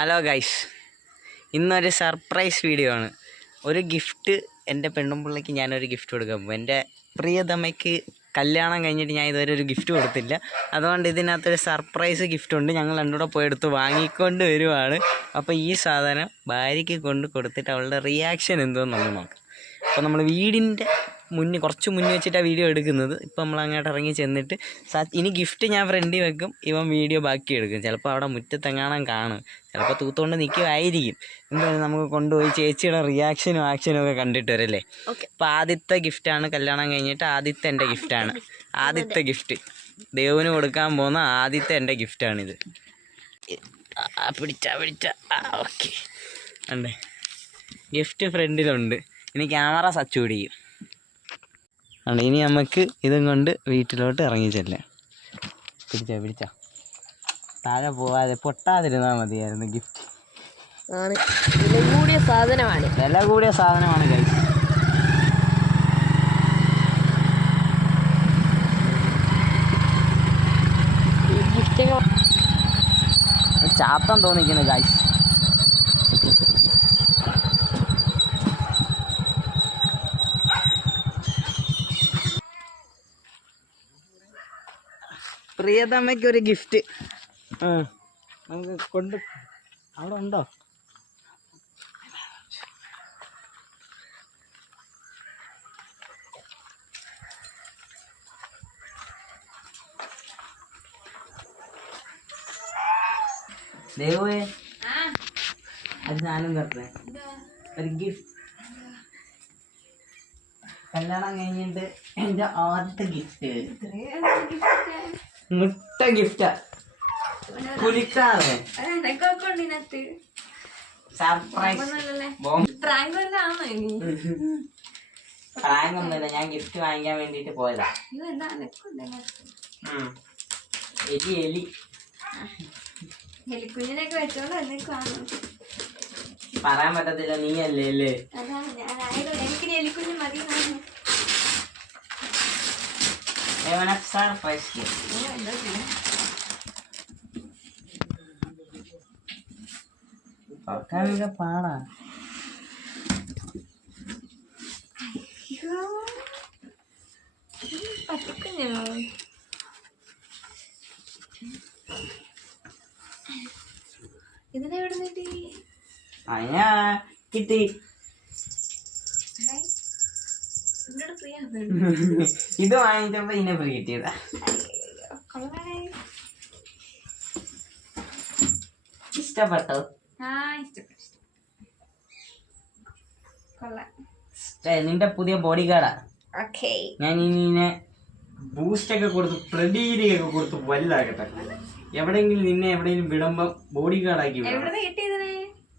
Hello guys ഇന്നൊരു surprise video ആണ്. ഒരു ഗിഫ്റ്റ് എന്റെ പെണ്ണുമ്പിള്ളയ്ക്ക് ഞാനൊരു ഗിഫ്റ്റ് കൊടുക്കാൻ പോകും. എന്റെ പ്രിയതമ്മയ്ക്ക് കല്യാണം കഴിഞ്ഞിട്ട് ഞാൻ ഇതുവരെ ഒരു ഗിഫ്റ്റ് കൊടുത്തില്ല. അതുകൊണ്ട് ഇതിനകത്തൊരു സർപ്രൈസ് ഗിഫ്റ്റ് ഉണ്ട്. ഞങ്ങൾ രണ്ടുകൂടെ പോയി എടുത്ത് വാങ്ങിക്കൊണ്ട് വരുവാണ്. അപ്പോൾ ഈ സാധനം ഭാര്യയ്ക്ക് കൊണ്ട് കൊടുത്തിട്ട് അവളുടെ റിയാക്ഷൻ എന്തോന്ന് നമ്മൾ നോക്കാം. അപ്പോൾ നമ്മൾ വീടിന്റെ മുന്നിൽ കുറച്ച് മുന്നിൽ വെച്ചിട്ടാണ് വീഡിയോ എടുക്കുന്നത്. ഇപ്പം നമ്മൾ അങ്ങോട്ട് ഇറങ്ങി ചെന്നിട്ട് ഇനി ഗിഫ്റ്റ് ഞാൻ ഫ്രണ്ടിൽ വെക്കും ഇവൻ വീഡിയോ ബാക്കി എടുക്കും. ചിലപ്പോൾ അവിടെ മുറ്റത്തെങ്ങാണം കാണും. ചിലപ്പോൾ തൂത്തുകൊണ്ട് നിൽക്കുമായിരിക്കും എന്തായാലും നമുക്ക് കൊണ്ടുപോയി ചേച്ചിയുടെ റിയാക്ഷനും ആക്ഷനും ഒക്കെ കണ്ടിട്ട് വരല്ലേ അപ്പോൾ ആദ്യത്തെ ഗിഫ്റ്റാണ് കല്യാണം കഴിഞ്ഞിട്ട് ആദ്യത്തെ എന്റെ ഗിഫ്റ്റാണ് ആദ്യത്തെ ഗിഫ്റ്റ് ദേവന് കൊടുക്കാൻ പോകുന്ന ആദ്യത്തെ എന്റെ ഗിഫ്റ്റാണിത് പിടിച്ച പിടിച്ച. ആ ഓക്കെ അണ്ടേ ഗിഫ്റ്റ് ഫ്രണ്ടിലുണ്ട് ഇനി ക്യാമറ സച്ച് പിടിക്കും ആണ് ഇനി നമുക്ക് ഇതും കൊണ്ട് വീട്ടിലോട്ട് ഇറങ്ങി ചെല്ലാം. പിടിച്ചോ പിടിച്ചോ. താഴെ പോവാതെ പൊട്ടാതിരുന്നാൽ മതിയായിരുന്നു ഗിഫ്റ്റ് ആണ്. വില കൂടിയ സാധനമാണ്. വില കൂടിയ സാധനമാണ് കഴിച്ചത് ചാത്തം തോന്നിക്കുന്നു ഗൈസ് പ്രിയതമ്മയ്ക്ക് ഒരു ഗിഫ്റ്റ് നമുക്ക് കൊണ്ട് അവിടെ ഉണ്ടോ? ദേവേ അത് ഞാനും തരട്ടെ. ഒരു ഗിഫ്റ്റ് കല്യാണം കഴിഞ്ഞിട്ട് എന്റെ ആദ്യത്തെ ഗിഫ്റ്റ് മുട്ട ഗിഫ്റ്റാ കുലിക്കാറ് സർപ്രൈസ് പ്രാങ്ക് ഒന്നുമില്ല. ഞാൻ ഗിഫ്റ്റ് വാങ്ങിക്കാൻ വേണ്ടിട്ട് പോയതാ. എലി എലി. എലിക്കുഞ്ഞിനൊക്കെ വെച്ചോണ്ട് പറയാൻ പറ്റത്തില്ല. നീ അല്ലേ അല്ലേ എനിക്ക് എലിക്കുഞ്ഞ് ഞാൻ ആയതുകൊണ്ട് എനിക്കിനി എലിക്കുഞ്ഞ് മതി എന്നാണ്. സർപ്രൈസ് ഓ, എന്താ ചെയ്യാ? തുറക്കാനൊക്കെ പാടാ അയ്യോ. ഇത് പട്ടിക്കുഞ്ഞോ? ഇതിനെ എവിടെ കിട്ടി ഇത് വാങ്ങിച്ചപ്പോ ഇതിനെ ഫ്രീ കിട്ടിയതാ. ഇഷ്ടപ്പെട്ടോ. നിന്റെ പുതിയ ബോഡി ഗാർഡാ ഞാൻ ഇനി ബൂസ്റ്റ് ഒക്കെ കൊടുത്ത് പ്രതിവിധിയൊക്കെ കൊടുത്ത് വലുതാകട്ടെ എവിടെയെങ്കിലും നിന്നെ എവിടെയെങ്കിലും വിടുമ്പോ ബോഡി ഗാർഡാക്കി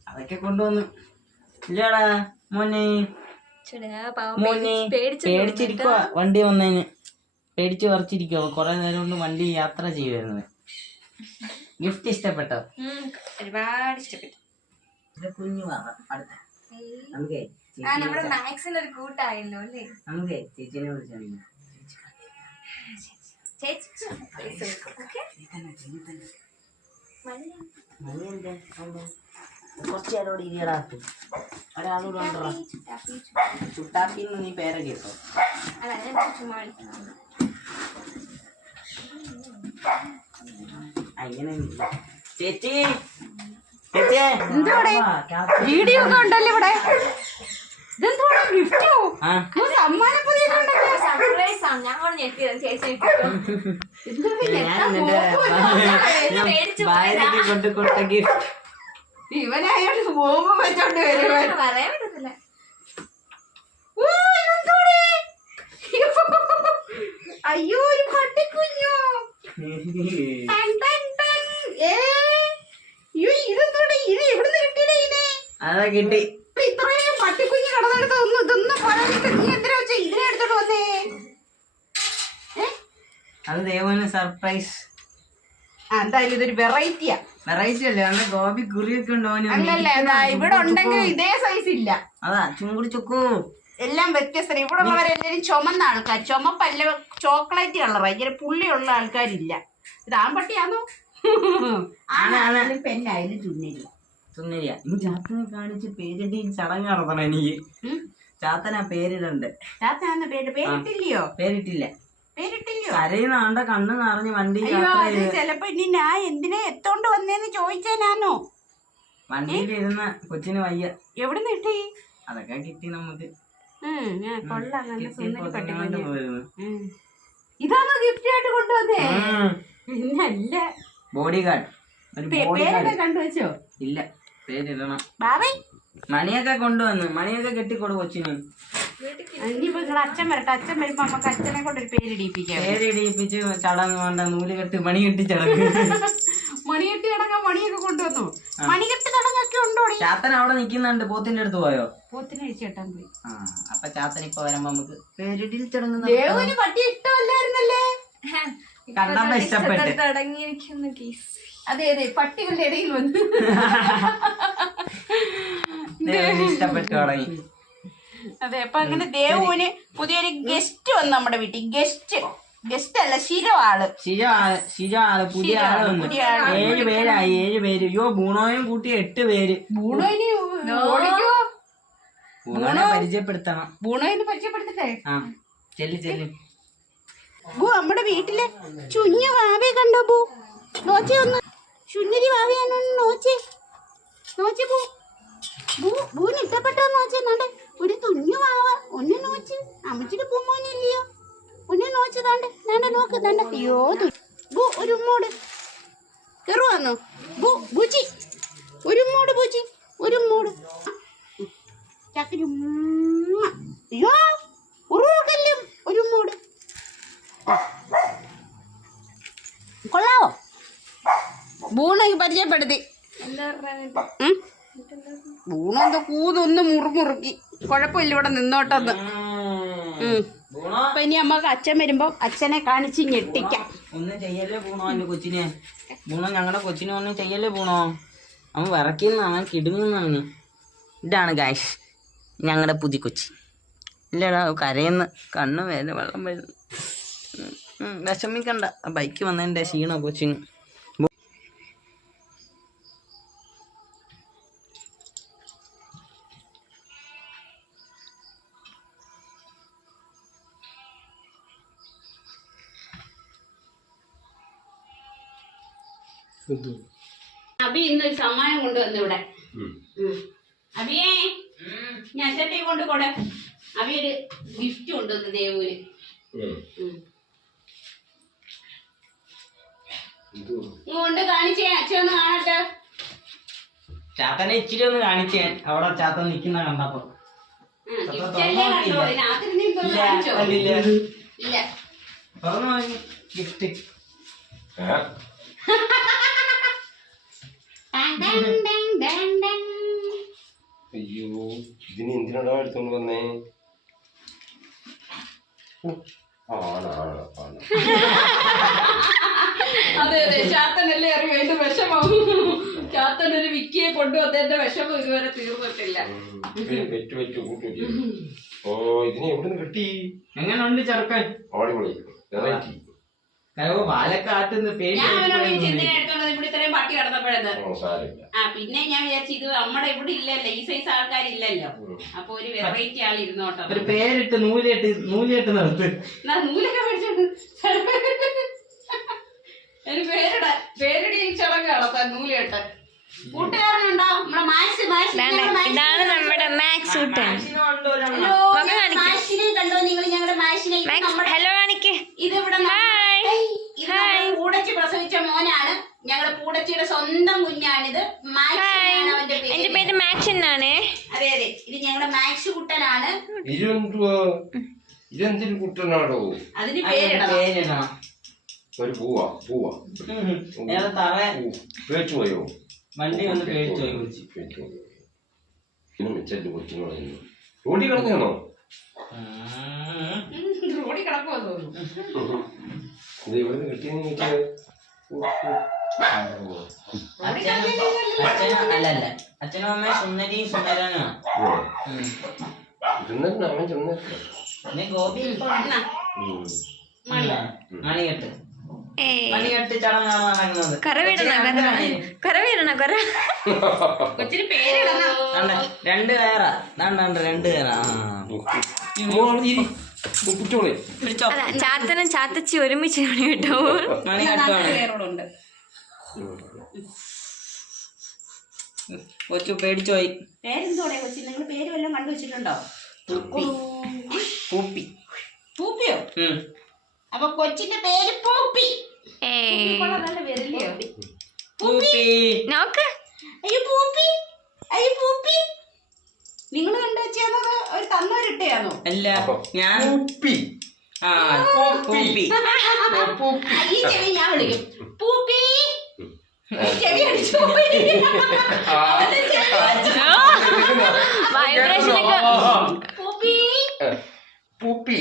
അതൊക്കെ കൊണ്ടുവന്നു. ഇല്ലടാ മോനെ. മോനെ പേടിച്ചിരിക്കുക വണ്ടി വന്നതിന് പേടിച്ച് പറിച്ചിരിക്കുക കുറെ നേരം കൊണ്ട് വണ്ടി യാത്ര ചെയ്യുവായിരുന്നു. ഗിഫ്റ്റ് ഇഷ്ടപ്പെട്ടോ? ഒരുപാട് ഇഷ്ടപ്പെട്ടു. കുഞ്ഞു അടുത്ത. നമുക്കേ നമ്മുടെ മാക്സിന് ഒരു കൂട്ടായല്ലോ അല്ലേ? നമുക്ക് ചേച്ചിനെ വിളിച്ചാൽ ചേച്ചി കുറച്ച് നേരോട് ഇരിയടാ ഒരാളോട് ഉണ്ടോ? ചുട്ടാപ്പി, എന്ന് നീ പേരെ കേട്ടോ. അങ്ങനെ ചേച്ചി ചേച്ചി വീഡിയോ ഒക്കെ ഉണ്ടല്ലോ ഇവിടെ. ഇതെന്തോടാ ഗിഫ്റ്റോ? ആ. സമ്മാന സർപ്രൈസ് ആണ്. ഞാൻ കൂടെ ഞെട്ടിയത് ചേച്ചി കൊണ്ട് കൊടുത്ത ഗിഫ്റ്റ്. ഇവനായോണ്ട് ബോംബ് വെച്ചോണ്ട് വരുവാൻ. പറയാൻ പറ്റത്തില്ല? അയ്യോ ഒരു പട്ടിക്കുഞ്ഞു? അതാ കിട്ടി. ഇത്രയും പട്ടിക്കുഞ്ഞ് കടന്നെടുത്ത ഒന്നും ഇതൊന്നും പറയാനിട്ട് നീ എന്തിനാ വെച്ചാ? ഇതിനെ എടുത്തോണ്ട് വന്നേ? അത് ദേവന് സർപ്രൈസ് എന്തായാലും ഇതൊരു വെറൈറ്റിയാ വെറൈറ്റി അല്ലേ? നല്ല ഗോപി കുറിയൊക്കെ ഉണ്ടോ അല്ലല്ല ഇവിടെ ഉണ്ടെങ്കിൽ ഇതേ സൈസ് ഇല്ല. അതാ ചുങ്കുടി ചുക്കൂ. എല്ലാം വ്യത്യസ്തം. ഇവിടെ ഉള്ളവരെല്ലാരും ചുമന്ന ആൾക്കാർ. ചുമപ്പല്ല ചോക്ലേറ്റ് കളറാ ഇങ്ങനെ പുള്ളിയുള്ള ആൾക്കാരില്ല. ഇത് ആൺപട്ടിയാണോ ആണ്, ആണ്. പെണ്ണായാലും ചുന്നില്ല സുന്ദരിയ ഇനി ചാത്തനെ കാണിച്ച് പേരിട്ട് ചടങ്ങ് നടത്തണം എനിക്ക്? ചാത്തനാ പേരിടണ്ട്? ചാത്തനാന്ന് പേര്? പേരിട്ടില്ലയോ? പേരിട്ടില്ല. പേരിട്ടില്ലയോ? കരയുന്ന കണ്ട കണ്ണ് നിറഞ്ഞ് വണ്ടി അയ്യോ അത് ചെലപ്പോ ഇനി ഞാൻ എന്തിനാ എത്തോണ്ട് വന്നേന്ന് ചോദിച്ചേ ഞാനോ? വണ്ടിയിൽ ഇരുന്ന കൊച്ചിന് വയ്യ. എവിടെ കിട്ടി? അതൊക്കെ കിട്ടി നമുക്ക്. കൊള്ളാം. നല്ല സുന്ദരി പട്ടിക്കുഞ്ഞ്. ഇതാണോ ഗിഫ്റ്റ് ആയിട്ട് കൊണ്ടുവന്നേ? പിന്നല്ല. ബോഡി ഗാർഡ് പേരൊക്കെ കണ്ടുവച്ചോ? ഇല്ല പേരിടണം. ബാബേ. മണിയൊക്കെ കൊണ്ടുവന്ന് മണിയൊക്കെ കെട്ടിക്കൊടു കൊച്ചിന്. ഇനിയിപ്പോ നിങ്ങൾ അച്ഛൻ വരട്ടെ. അച്ഛൻ വരുമ്പോ നമുക്ക് അച്ഛനെ കൊണ്ട് ഒരു പേരിടിപ്പിക്കാം പേരിടിപ്പിച്ച് ചടങ്ങ് വേണ്ട നൂൽ കെട്ട് മണി കെട്ടി ചടങ്ങ്. മണികെട്ടി അടങ്ങാൻ മണിയൊക്കെ കൊണ്ടുവന്നു. മണികെട്ടി തടങ്ങൊക്കെ ഉണ്ടോ ചാത്തൻ അവിടെ നിക്കുന്നുണ്ട്. പോത്തിന്റെ അടുത്ത് പോയോ? പോത്തിന് ചേട്ടൻ പോയി. ആ അപ്പൊ ചാത്തൻ ഇപ്പൊ വരുമ്പോ നമുക്ക് പേരിടിൽ ചടങ്ങ്. ദേവുവിന് പട്ടി ഇഷ്ടമല്ലായിരുന്നല്ലേ? കണ്ടപ്പോ ഇഷ്ടപ്പെട്ട്. കേസ് അതെ അതെ പട്ടികളുടെ ഇടയിൽ വന്ന്. ദേവന് ഇഷ്ടപ്പെട്ടു തുടങ്ങി. അതെ അപ്പൊ അങ്ങനെ ദേവുവിന് പുതിയൊരു ഗസ്റ്റ് വന്നു നമ്മുടെ വീട്ടിൽ. ഗസ്റ്റ് ഗസ്റ്റ് അല്ല ശിരവാൾ ശിരവാൾ ആൾ പുതിയ ആൾ വന്നു. ഏഴ് പേരായി ഏഴ് പേര്. അയ്യോ ബൂണോയും കൂട്ടി എട്ട് പേര്. ബൂണോയിന് ബൂണോനെ പരിചയപ്പെടുത്തണം. ബൂണോയിന് പരിചയപ്പെടുത്തട്ടെ? ആ ചെല്ലു ചെല്ലു. ബു നമ്മുടെ വീട്ടിലെ ചുഞ്ഞു വാവയെ കണ്ടോ ബു? നോച്ചി ഒന്ന്. ചുഞ്ഞരി വാവയാണോന്ന് നോച്ചി. നോച്ചി ബു. ബു ബൂന് ഇഷ്ടപ്പെട്ടോ നോച്ചേ? നാണ്ടെ ഒരു തുഞ്ഞു വാവ. ഒന്ന് നോച്ച്. അമ്മച്ചിട്ട് പൂമോനില്ലയോ ഒന്ന് നോച്ച് താണ്ടെ നോക്ക് താണ്ടെ അയ്യോ ബു ഒരു ഉമ്മോട്. കയറുവാന്നോ ബു ബുച്ചി. ഒരു ഉമ്മോട് ബുച്ചി. ഒരു ഉമ്മോട്. ചക്കരി ഉമ്മ. അയ്യോ ഉറുകല്ലും ഒരു ഉമ്മോട് കൊള്ളാവോ ഉം? ബൂണെന്തോ കൂതൊന്ന് മുറുമുറുക്കി. കുഴപ്പമില്ല ഇവിടെ നിന്നോട്ടെന്ന്. അപ്പൊ ഇനി അമ്മയ്ക്ക് അച്ഛൻ വരുമ്പോ അച്ഛനെ കാണിച്ച് ഞെട്ടിക്കാം ഒന്നും ചെയ്യല്ലേ ബൂണോ എന്റെ കൊച്ചിനെ? ബൂണോ ഞങ്ങളുടെ കൊച്ചിനെ ഒന്നും ചെയ്യല്ലേ ബൂണോ? അവൻ വിറയ്ക്കുന്നവൻ കിടുങ്ങുന്നവന് ഇതാണ് ഗായ്സ് ഞങ്ങളുടെ പുതിയ കൊച്ചി. ഇല്ലടാ അവൻ കരയുന്ന. കണ്ണ് വേദന വെള്ളം വരുന്നു. വിഷമിക്കണ്ട. ബൈക്ക് വന്നതിന്റെ ക്ഷീണോ കൊച്ചിന്. അബി ഒരു സമ്മാനം കൊണ്ടുവന്നു ഇവിടെ. അബിയേ ഞാൻ അച്ഛത്തെ കൊണ്ട് കൊടെ. അബി ഒരു ഗിഫ്റ്റ് കൊണ്ടുവന്നു ദേവൂര് കൊണ്ട്? കാണിച്ചേ അച്ഛൻ ഒന്ന് കാണട്ടെ. ചാത്തനെ ഇച്ചിരി ഒന്ന് കാണിച്ചേ. അവിടെ ചാത്തൻ നിൽക്കുന്ന കണ്ടപ്പോ. ആ, gift അയ്യോ ഇതിന് എന്തിനാടാ എടുത്തോണ്ട് വന്നേ? ആണ് ആണ് ആണ്. അതെ അതെ ചാത്തനല്ലേ അറിയോ? എന്റെ വിഷമം. ചാത്തൻ ഒരു വിക്കിയെ കൊണ്ടുവന്നതിന്റെ വിഷമം ഇതുവരെ തീർന്നിട്ടില്ല. വെറ്റ് വെറ്റ് കൂട്ടി ഓ ഇതിനെ എവിടുന്ന് കിട്ടി? എങ്ങനെയുണ്ട് ചെറുക്കൻ? അടിപൊളി. വെറൈറ്റി പാലക്കാട്ടുന്ന് പേര് ഞാൻ അവനോട് ഈ കേൾക്കുമ്പോഴേ ചിന്തിനെ ഇവിടെ ഇത്രയും പട്ടി കടന്നപ്പോഴെന്ന്. ആ പിന്നെ ഞാൻ വിചാരിച്ചു ഇത് നമ്മുടെ ഇവിടെ ഇല്ലല്ലോ ഈ സൈസ് ആൾക്കാരില്ലല്ലോ. ഇല്ലല്ലോ അപ്പൊ ഒരു വെറൈറ്റി ആൾ ഇരുന്നോട്ടോ ഒരു പേരിട്ട് നൂലിട്ട് നൂലിട്ട് നിർത്ത്. നൂലൊക്കെ ഒരു പേരിട പേരിടി ചടങ്ങ് നടത്താൻ നൂലിട്ട്. കൂട്ടുകാരനുണ്ടോ? നമ്മുടെ മാക്സ് ഇതാണ് നമ്മുടെ മാക്സ് കൂട്ടൻ ഹലോ കണ്ടോ? നിങ്ങൾ ഞങ്ങളുടെ മാഷിനെ ഇത് ഹലോ കാണിക്ക്. ഇത് ഇവിടെ ഹായ്. ഇത് നമ്മുടെ പൂടച്ചി പ്രസവിച്ച മോനാണ് പൂടച്ചിയുടെ സ്വന്തം കുഞ്ഞാണിത്. എന്റെ പേര് മാക്സ് എന്നാണ്. അതെ അതെ. ഇത് ഞങ്ങളുടെ മാക്സ് കുട്ടനാണ്. ഇതെന്തൊരു കുട്ടനാടോ? അതിന് പേരിടാ ഒരു പൂവാ പൂവാ. പേച്ചു പോയോ? വണ്ടി വന്ന് പേച്ചു പോയോ മെച്ചന്റെ കൊച്ചുങ്ങളെ ഓടി കിടന്നോ റോഡിൽ കിടക്കുമോ തോന്നുന്നു. ഇത് എവിടുന്ന് കിട്ടിയെന്ന് അല്ലല്ല അച്ഛനും ഗോപി മണികെട്ട് ചടങ്ങാണ് നടക്കുന്നത്. രണ്ട് കയറാ രണ്ട് കയറാ കുറ്റോളെ പിടിച്ചോ അല്ല ചാത്തനും ചാത്തച്ചി ഒരുമിച്ച് മണി കെട്ടോ മണി പേരോടുണ്ട് കൊച്ചു പേടിച്ചു പോയി. പേരെന്തോടെ കൊച്ചി? നിങ്ങൾ പേര് വല്ലതും കണ്ടു വെച്ചിട്ടുണ്ടോ? പൂപ്പി. പൂപ്പിയോ. അപ്പൊ കൊച്ചിന്റെ പേര് പൂപ്പി. നല്ല പൂപ്പി. നോക്ക്. അയ്യോ പൂപ്പി. അയ്യോ പൂപ്പി. നിങ്ങൾ കണ്ടു ഒരു അല്ല ഞാൻ പൂപ്പി. ഞാൻ വിളിക്കും. പൂപ്പി പൂപ്പി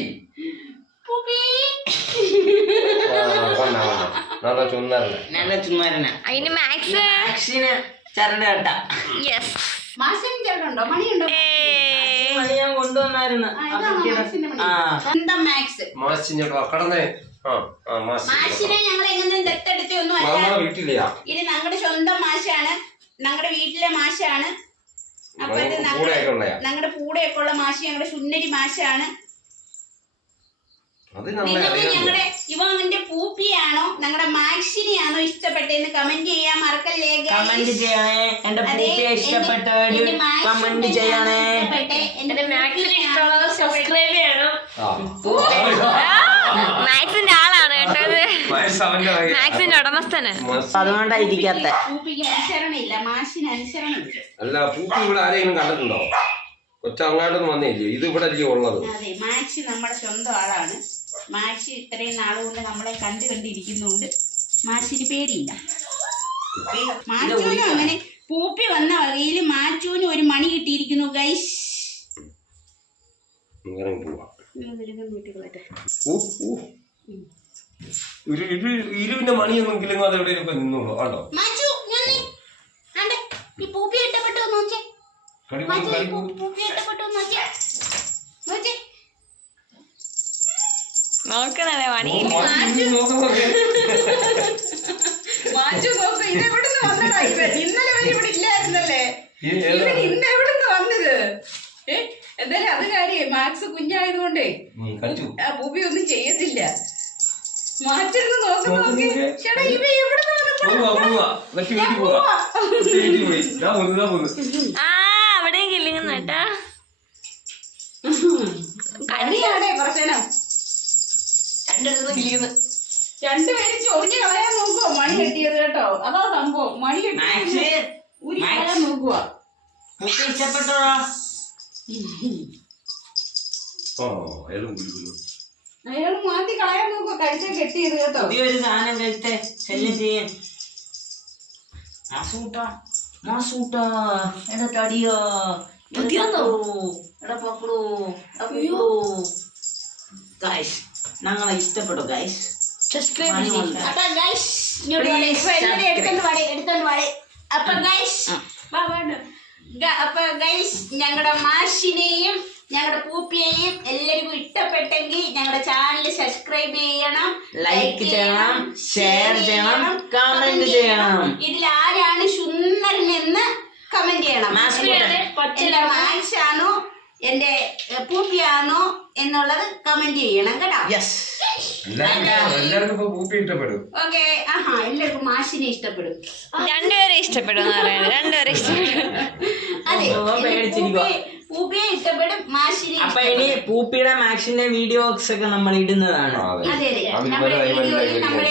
നല്ല ചുന്നല്ല നല്ല ചുമ്മാരന അതിന് മാക്സ് അക്ഷിന് ചരട് കേട്ട യെസ് മാഷിന് ചേട്ടനുണ്ടോ മണിയുണ്ടോ മണി. ഞാൻ കൊണ്ടുവന്നായിരുന്നു സ്വന്തം മാക്സ് മാസിഞ്ഞ കടന്നേ. മാഷിനെ ഞങ്ങൾ എങ്ങനെ ദത്തെടുത്തൊന്നും അല്ല. ഇത് ഞങ്ങളുടെ സ്വന്തം മാഷാണ്. ഞങ്ങളുടെ വീട്ടിലെ മാഷാണ്. അപ്പൊ ഇത് ഞങ്ങളുടെ കൂടെയൊക്കെ ഉള്ള മാഷ് ഞങ്ങളുടെ സുന്ദരി മാഷാണ്. ഞങ്ങളുടെ ഇവ അവന്റെ പൂപ്പിയാണോ? ഞങ്ങളുടെ മാക്സിനെയാണോ ഇഷ്ടപ്പെട്ടെന്ന് കമന്റ് ചെയ്യാൻ മറക്കല്ലേ കമന്റ് ചെയ്യണേ. എന്റെ അതെ, പൂപ്പിയെ ഇഷ്ടപ്പെട്ടവര് മാക്സിനെ കമന്റ് ചെയ്യണേ. ഇഷ്ടപ്പെട്ടെ, എന്റെ മാക്സിനെ സബ്സ്ക്രൈബ് ചെയ്യണം. മാക്സിന്റെ ആളാണ് കേട്ടോ ഇത് അവന്റെ കയ്യിൽ. മാക്സിന്റെ ഉടമസ്ഥന്. അതുകൊണ്ടായിരിക്കാത്ത അല്ല പൂപ്പി ഇവിടെ ആരെങ്കിലും കണ്ടിട്ടുണ്ടോ? കൊച്ചങ്ങാട്ടൊന്നും വന്നില്ലേ? ഇത് ഇവിടെ അല്ലേ ഉള്ളത്. അതെ മാക്സി നമ്മുടെ സ്വന്തം ആളാണ്. മാക്സി ഇത്രയും നാളുകൊണ്ട് നമ്മളെ കണ്ടു കണ്ടിരിക്കുന്നുണ്ട്. മാക്സിന് പേടിയില്ല. മാച്ചൂനും അങ്ങനെ പൂപ്പി വന്ന വകയിൽ മാച്ചൂന് ഒരു മണി കിട്ടിയിരിക്കുന്നു ഗൈസ് പോവാ. ഇരുവിന്റെ മണിയൊന്നെങ്കിലും അത് എവിടെയൊക്കെ നിന്നോളൂ. ആണോ മാച്ചു ഞാൻ ആണ്ടെ ഈ പൂപ്പി ഇഷ്ടപ്പെട്ടു നോച്ചേ കടി പോകും മാച്ചു കടി ഈ പോകും പൂ- പൂപ്പി ഇഷ്ടപ്പെട്ടു നോച്ചേ നോച്ചേ നോക്കണല്ലേ പണിയില്ല മാച്ചു നോക്ക് ഇത് വന്നടാ? ഇവൻ ഇന്നലെ വരെ ഇവിടെ ഇല്ലായിരുന്നല്ലേ? ഇന്ന് ഏ എന്തായാലും അത് കാര്യേ മാക്സ് കുഞ്ഞായതുകൊണ്ടേ ആ ഭൂമി ഒന്നും ചെയ്യത്തില്ല. മാച്ചിരുന്ന് നോക്ക്. നോക്കി ചേട്ടാ ഇവ എവിടെ ആ അവിടെയും കില്ലിങ്ങുന്നു കേട്ടാ. കടിയാടേ പ്രശ്നം രണ്ടുപേരും ചൊറിഞ്ഞ് കളയാൻ നോക്കുവോ? മണി കെട്ടിയത് കേട്ടോ. അതാ സംഭവം. മണി കെട്ടി ഊരി കളയാൻ നോക്കുവാ? പൂപ്പി ഇഷ്ടപ്പെട്ടോ? അയാൾ മാറ്റി കളയാൻ നോക്കുവാ കഴുത്തെ കെട്ടിയത് കേട്ടോ. പുതിയൊരു സാധനം കഴിച്ചേ ശല്യം ചെയ്യാൻ. മാസൂട്ടാ മാസൂട്ടാ എടാ തടിയോ? എടാ പക്കടോ ഗൈസ് ഞങ്ങളെ ഇഷ്ടപ്പെട്ടു ഗൈസ് സബ്സ്ക്രൈബ് വാടേ അപ്പൊ ഗൈസ് അപ്പൊ ഗൈസ് ഞങ്ങളുടെ മാഷിനെയും ഞങ്ങളുടെ പൂപ്പിയെയും എല്ലാവർക്കും ഇഷ്ടപ്പെട്ടെങ്കിൽ ഞങ്ങളുടെ ചാനൽ സബ്സ്ക്രൈബ് ചെയ്യണം ലൈക്ക് ചെയ്യണം ഷെയർ ചെയ്യണം കമന്റ് ചെയ്യണം. ഇതിൽ ആരാണ് സുന്ദരനെന്ന് കമന്റ് ചെയ്യണം. മാക്സ് ആണോ എന്റെ പൂപ്പിയാണോ എന്നുള്ളത് കമന്റ് ചെയ്യണം കേട്ടോ. ഓക്കെ ആഹാ എല്ലാവർക്കും മാഷിനെ ഇഷ്ടപ്പെടും. രണ്ടുപേരെ ഇഷ്ടപ്പെടും രണ്ടുപേരെ ഇഷ്ടപ്പെടും. അതെ പൂപ്പിയെ ഇഷ്ടപ്പെടും മാഷിനെ അപ്പൊ ഇനി പൂപ്പിയുടെ മാഷിന്റെ വീഡിയോസ് ഒക്കെ നമ്മൾ ഇടുന്നതാണ്. അതെ. അതെ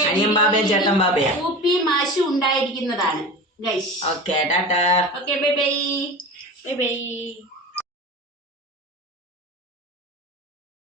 അനിയൻ ബാബയും ചേട്ടൻ ബാബയെ. പൂപ്പി മാഷി ഉണ്ടായിരിക്കുന്നതാണ്. Guys okay tata. Okay bye bye. Bye bye.